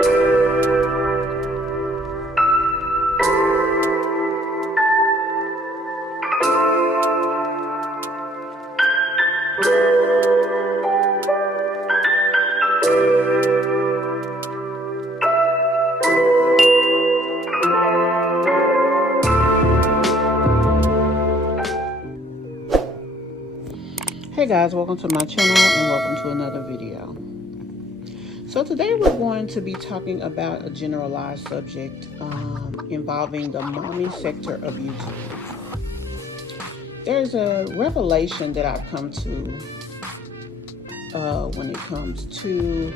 Hey guys, welcome to my channel and welcome to another video. So today we're going to be talking about a generalized subject involving the mommy sector of YouTube. There's a revelation that I've come to when it comes to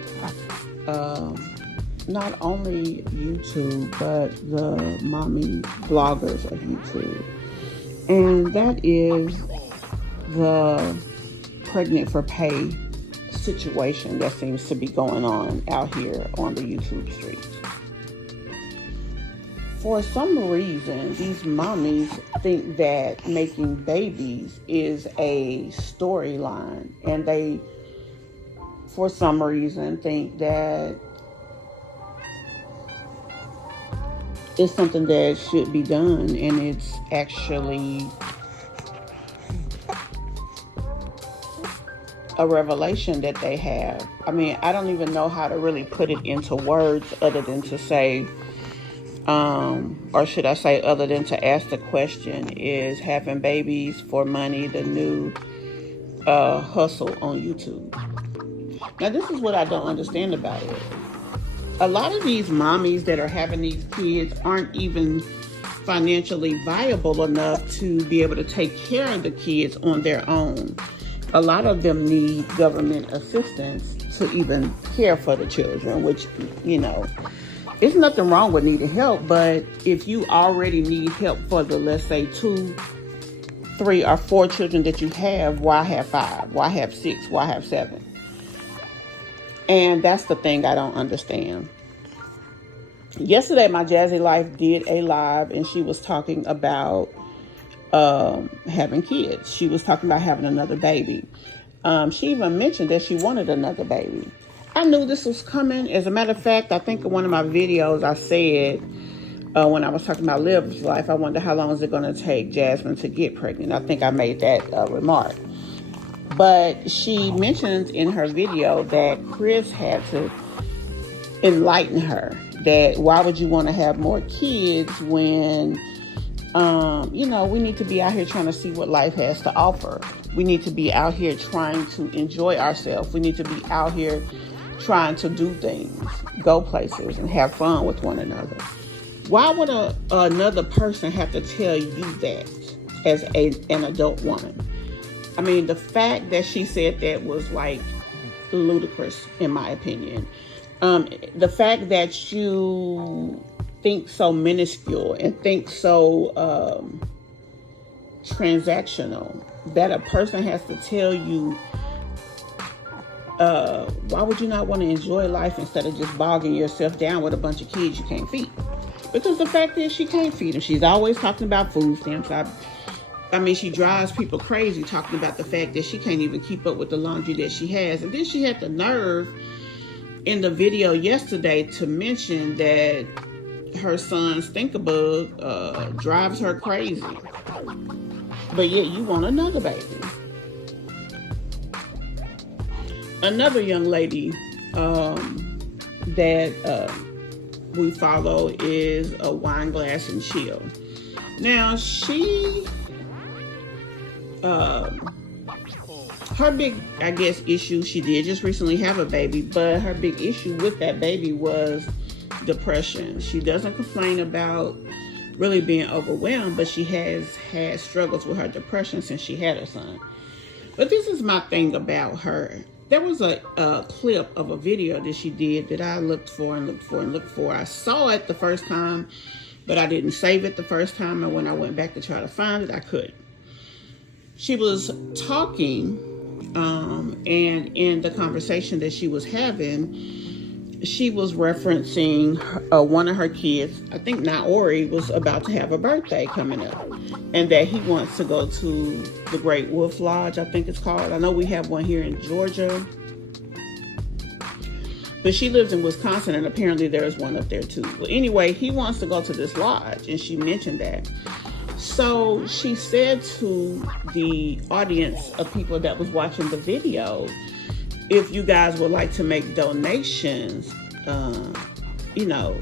not only YouTube but the mommy bloggers of YouTube, and that is the pregnant for pay situation that seems to be going on out here on the YouTube streets. For some reason, these mommies think that making babies is a storyline, and they, for some reason, think that it's something that should be done, and it's actually a revelation that they have. I mean, I don't even know how to really put it into words other than to say, or should I say other than to ask the question, is having babies for money the new hustle on YouTube? Now, this is what I don't understand about it. A lot of these mommies that are having these kids aren't even financially viable enough to be able to take care of the kids on their own. A lot of them need government assistance to even care for the children, which, you know, there's nothing wrong with needing help. But if you already need help for the, let's say, 2, 3, or 4 children that you have, why have 5? Why have 6? Why have 7? And that's the thing I don't understand. Yesterday, my Jazzy Life did a live, and she was talking about having kids. She was talking about having another baby. She even mentioned that she wanted another baby. I knew this was coming. As a matter of fact, I think in one of my videos I said, when I was talking about Luv'd life, I wonder how long is it going to take Jasmine to get pregnant. I think I made that remark. But she mentions in her video that Chris had to enlighten her that why would you want to have more kids when you know, we need to be out here trying to see what life has to offer. We need to be out here trying to enjoy ourselves. We need to be out here trying to do things, go places, and have fun with one another. Why would another person have to tell you that as an adult woman? I mean, the fact that she said that was like ludicrous, in my opinion. The fact that you think so minuscule and think so transactional that a person has to tell you, why would you not want to enjoy life instead of just bogging yourself down with a bunch of kids you can't feed? Because the fact is, she can't feed them. She's always talking about food stamps. I mean, she drives people crazy talking about the fact that she can't even keep up with the laundry that she has. And then she had the nerve in the video yesterday to mention that her son's think-a-bug drives her crazy. But yet you want another baby. Another young lady that we follow is a Winglassandchill. Now she, her big, I guess, issue, she did just recently have a baby, but her big issue with that baby was depression. She doesn't complain about really being overwhelmed, but she has had struggles with her depression since she had her son. But this is my thing about her. There was a clip of a video that she did that I looked for. I saw it the first time, but I didn't save it the first time, and when I went back to try to find it, I couldn't. She was talking, and in the conversation that she was having, she was referencing one of her kids. I think Naori was about to have a birthday coming up, and that he wants to go to the Great Wolf Lodge, I think it's called. I know we have one here in Georgia. But she lives in Wisconsin, and apparently there's one up there too. Well, anyway, he wants to go to this lodge, and she mentioned that. So she said to the audience of people that was watching the video, if you guys would like to make donations, you know,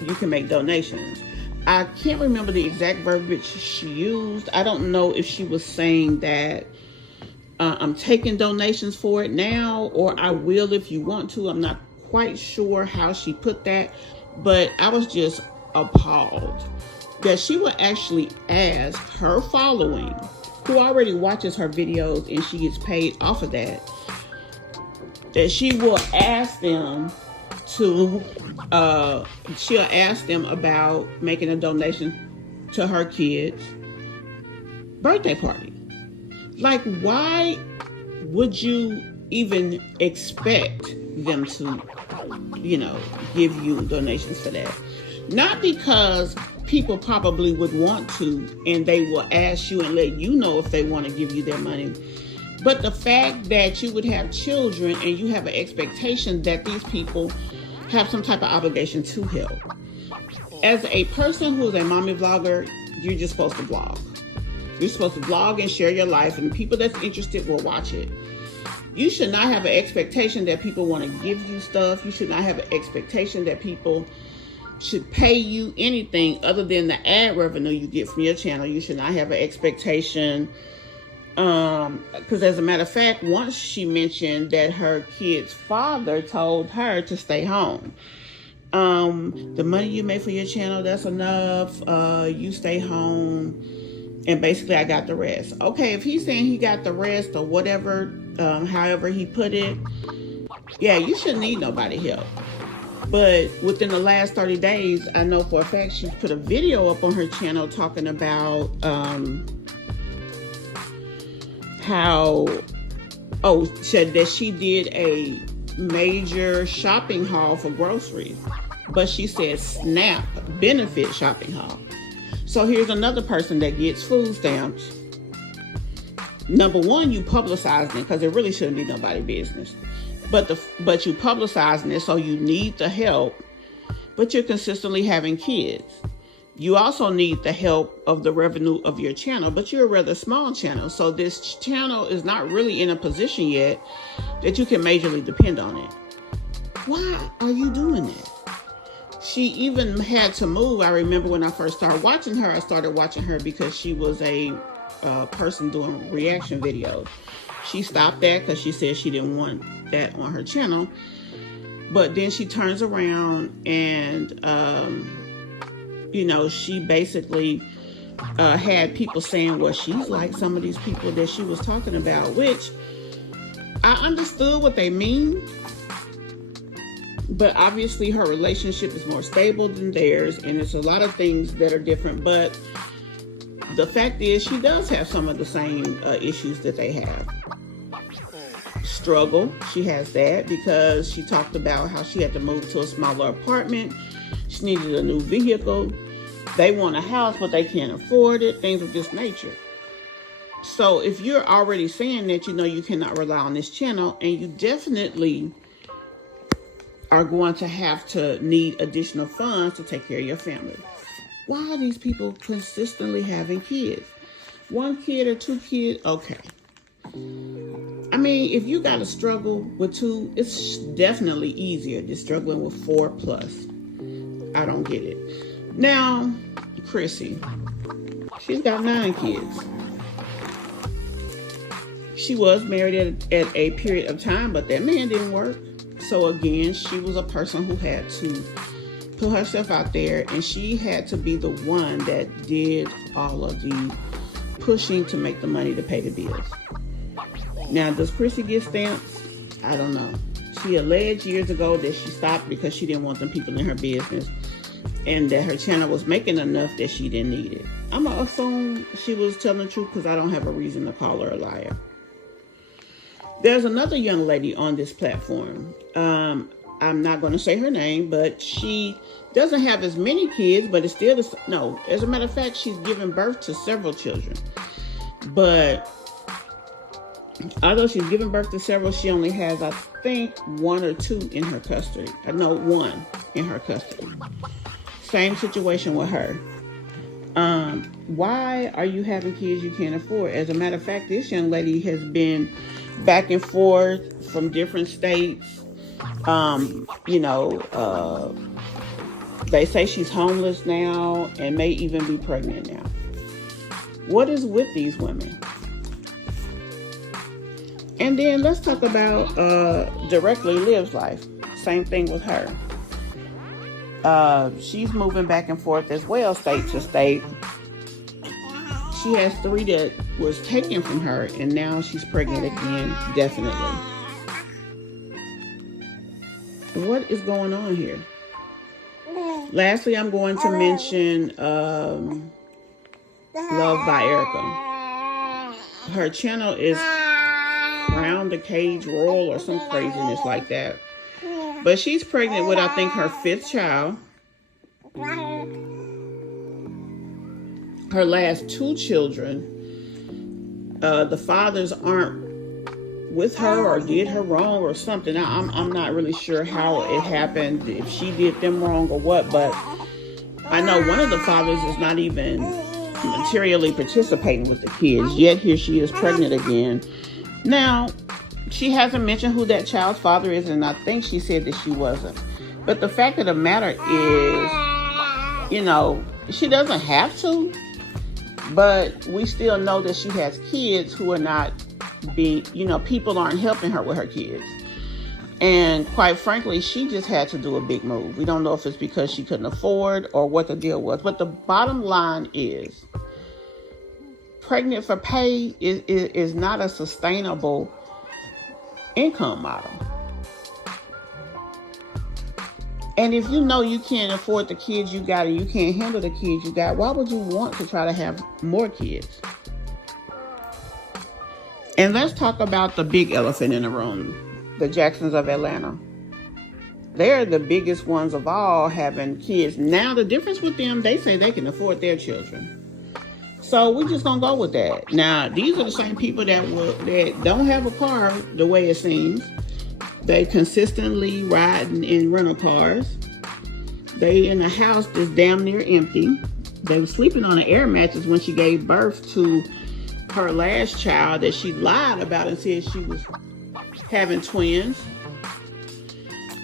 you can make donations. I can't remember the exact verbiage she used. I don't know if she was saying that I'm taking donations for it now, or I will if you want to. I'm not quite sure how she put that, but I was just appalled that she would actually ask her following, who already watches her videos and she gets paid off of that, that she will ask them to, she'll ask them about making a donation to her kids' birthday party. Like, why would you even expect them to, you know, give you donations for that? Not because people probably would want to and they will ask you and let you know if they want to give you their money, but the fact that you would have children and you have an expectation that these people have some type of obligation to help. As a person who is a mommy vlogger, you're just supposed to vlog. You're supposed to vlog and share your life, and people that's interested will watch it. You should not have an expectation that people want to give you stuff. You should not have an expectation that people should pay you anything other than the ad revenue you get from your channel. You should not have an expectation, because as a matter of fact, once she mentioned that her kid's father told her to stay home. The money you make for your channel, that's enough. You stay home. And basically, I got the rest. Okay, if he's saying he got the rest or whatever, however he put it, yeah, you shouldn't need nobody help. But within the last 30 days, I know for a fact she put a video up on her channel talking about that she did a major shopping haul for groceries. But she said SNAP benefit shopping haul. So here's another person that gets food stamps. Number one, you publicizing it because it really shouldn't be nobody's business. But you publicizing it, so you need the help, but you're consistently having kids. You also need the help of the revenue of your channel, but you're a rather small channel. So this channel is not really in a position yet that you can majorly depend on it. Why are you doing that? She even had to move. I remember when I first started watching her, I started watching her because she was a person doing reaction videos. She stopped that because she said she didn't want that on her channel. But then she turns around and, you know, she basically had people saying, well, she's like some of these people that she was talking about, which I understood what they mean. But obviously her relationship is more stable than theirs, and it's a lot of things that are different. But the fact is, she does have some of the same issues that they have. Struggle, she has that because she talked about how she had to move to a smaller apartment. She needed a new vehicle. They want a house, but they can't afford it. Things of this nature. So if you're already saying that, you know, you cannot rely on this channel, and you definitely are going to have to need additional funds to take care of your family. Why are these people consistently having kids? 1 kid or 2 kids? Okay. I mean, if you got to struggle with 2, it's definitely easier than struggling with 4 plus. I don't get it. Now, Chrissy, she's got 9 kids. She was married at a period of time, but that man didn't work. So again, she was a person who had to put herself out there, and she had to be the one that did all of the pushing to make the money to pay the bills. Now, does Chrissy get stamps? I don't know. She alleged years ago that she stopped because she didn't want them people in her business, and that her channel was making enough that she didn't need it. I'm going to assume she was telling the truth because I don't have a reason to call her a liar. There's another young lady on this platform. I'm not going to say her name, but she doesn't have as many kids, but it's still, no, as a matter of fact, she's given birth to several children. But Although she's given birth to several, she only has, I think, 1 or 2 in her custody. No, 1 in her custody. Same situation with her. Why are you having kids you can't afford? As a matter of fact, this young lady has been back and forth from different states. They say she's homeless now and may even be pregnant now. What is with these women? And then let's talk about directly Luv'd life. Same thing with her. She's moving back and forth as well, state to state. She has 3 that was taken from her, and now she's pregnant again, definitely. What is going on here? Lastly, I'm going to mention Luv'd by Erica. Her channel is Round the Cage Roll or some craziness like that. But she's pregnant with, I think, her 5th child. Her last 2 children, the fathers aren't with her or did her wrong or something. I'm not really sure how it happened, if she did them wrong or what, but I know one of the fathers is not even materially participating with the kids, yet here she is pregnant again. Now, she hasn't mentioned who that child's father is, and I think she said that she wasn't. But the fact of the matter is, she doesn't have to, but we still know that she has kids who are not being, people aren't helping her with her kids. And quite frankly, she just had to do a big move. We don't know if it's because she couldn't afford or what the deal was. But the bottom line is, pregnant for pay is not a sustainable income model. And if you know you can't afford the kids you got and you can't handle the kids you got, why would you want to try to have more kids? And let's talk about the big elephant in the room, the Jacksons of Atlanta. They're the biggest ones of all having kids. Now, the difference with them, they say they can afford their children. So we're just going to go with that. Now, these are the same people that don't have a car the way it seems. They consistently riding in rental cars. They in a house that's damn near empty. They were sleeping on an air mattress when she gave birth to her last child that she lied about and said she was having twins.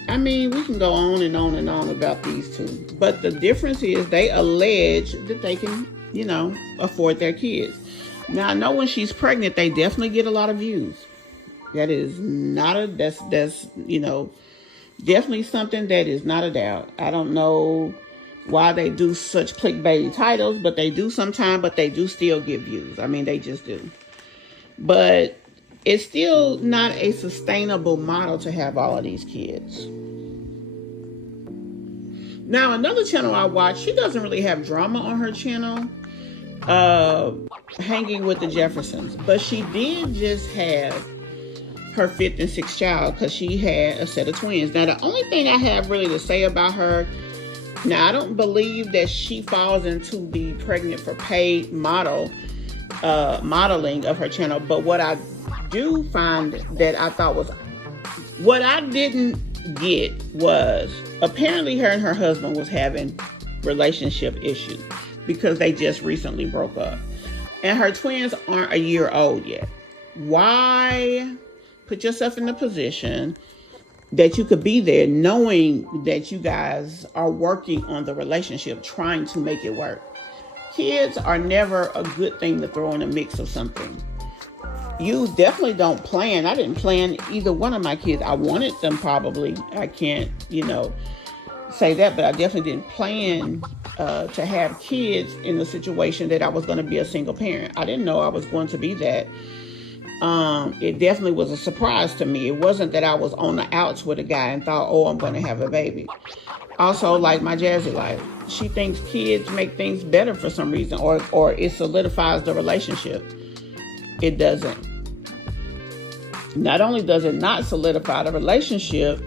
I mean, we can go on and on and on about these two. But the difference is they allege that they can, afford their kids. Now, I know when she's pregnant, they definitely get a lot of views. That is not that's definitely something that is not a doubt. I don't know why they do such clickbaity titles, but they do sometimes, but they do still get views. I mean, they just do. But it's still not a sustainable model to have all of these kids. Now, another channel I watch, she doesn't really have drama on her channel, Hanging with the Jeffersons. But she did just have her 5th and 6th child because she had a set of twins. Now, the only thing I have really to say about her, now, I don't believe that she falls into the pregnant for pay modeling of her channel. But what I do find that I thought was, what I didn't get was, apparently her and her husband was having relationship issues because they just recently broke up. And her twins aren't a year old yet. Why put yourself in the position that you could be there knowing that you guys are working on the relationship, trying to make it work? Kids are never a good thing to throw in a mix of something. You definitely don't plan. I didn't plan either one of my kids. I wanted them probably. I can't, say that, but I definitely didn't plan to have kids in the situation that I was going to be a single parent. I didn't know I was going to be that. It definitely was a surprise to me. It wasn't that I was on the outs with a guy and thought, oh, I'm going to have a baby. Also, like my Jazzy Life, she thinks kids make things better for some reason, or it solidifies the relationship. It doesn't. Not only does it not solidify the relationship,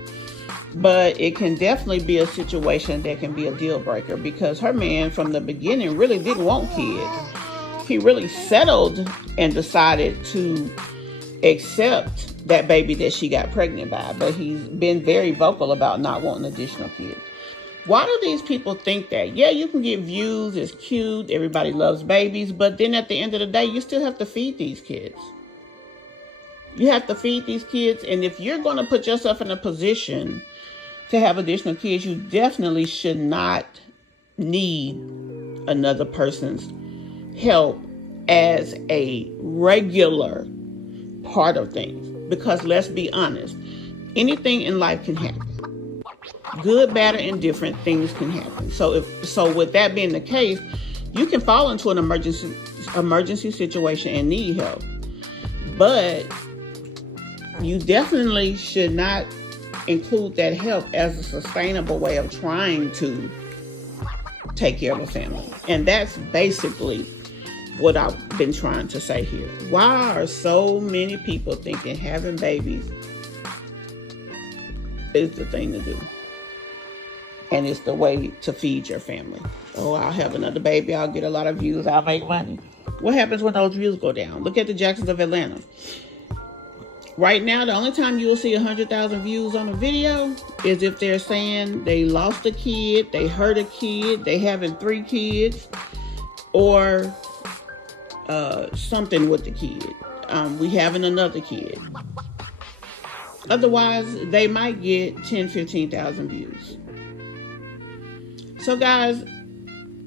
but it can definitely be a situation that can be a deal breaker, because her man from the beginning really didn't want kids. He really settled and decided to accept that baby that she got pregnant by, but he's been very vocal about not wanting additional kids. Why do these people think that? Yeah, you can get views, it's cute, everybody loves babies, but then at the end of the day, you still have to feed these kids. You have to feed these kids, and if you're going to put yourself in a position to have additional kids, you definitely should not need another person's help as a regular part of things. Because let's be honest, anything in life can happen. Good, bad, or indifferent, things can happen. So with that being the case, you can fall into an emergency situation and need help. But you definitely should not include that help as a sustainable way of trying to take care of a family. And that's basically what I've been trying to say here. Why are so many people thinking having babies is the thing to do? And it's the way to feed your family. Oh, I'll have another baby, I'll get a lot of views, I'll make money. What happens when those views go down? Look at the Jacksons of Atlanta. Right now, the only time you will see 100,000 views on a video is if they're saying they lost a kid, they hurt a kid, they having 3 kids, or something with the kid. We having another kid. Otherwise, they might get 10, 15,000 views. So guys,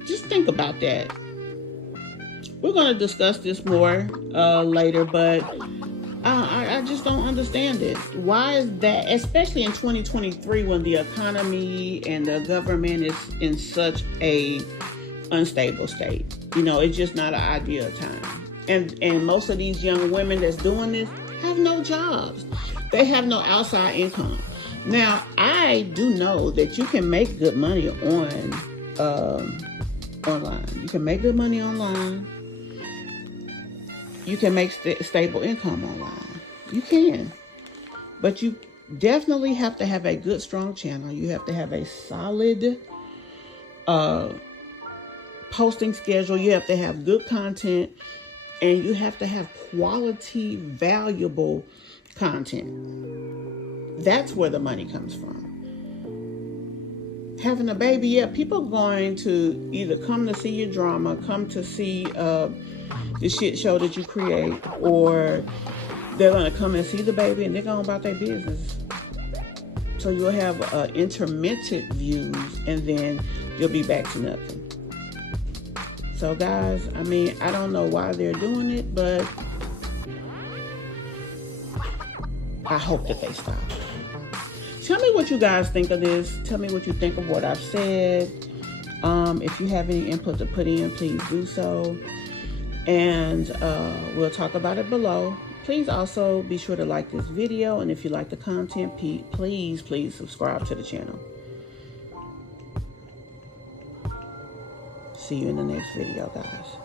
just think about that. We're going to discuss this more later, but I just don't understand it. Why is that, especially in 2023 when the economy and the government is in such a unstable state? You know, it's just not an ideal time. And most of these young women that's doing this have no jobs. They have no outside income. Now, I do know that you can make good money on online. You can make good money online. You can make stable income online. You can. But you definitely have to have a good, strong channel. You have to have a solid posting schedule. You have to have good content. And you have to have quality, valuable content. That's where the money comes from. Having a baby, yeah, people are going to either come to see your drama, come to see the shit show that you create, or they're going to come and see the baby and they're going about their business. So you'll have intermittent views and then you'll be back to nothing. So guys, I mean, I don't know why they're doing it, but I hope that they stop. Tell me what you guys think of this. Tell me what you think of what I've said. If you have any input to put in, please do so. And we'll talk about it below. Please also be sure to like this video. And if you like the content, please subscribe to the channel. See you in the next video, guys.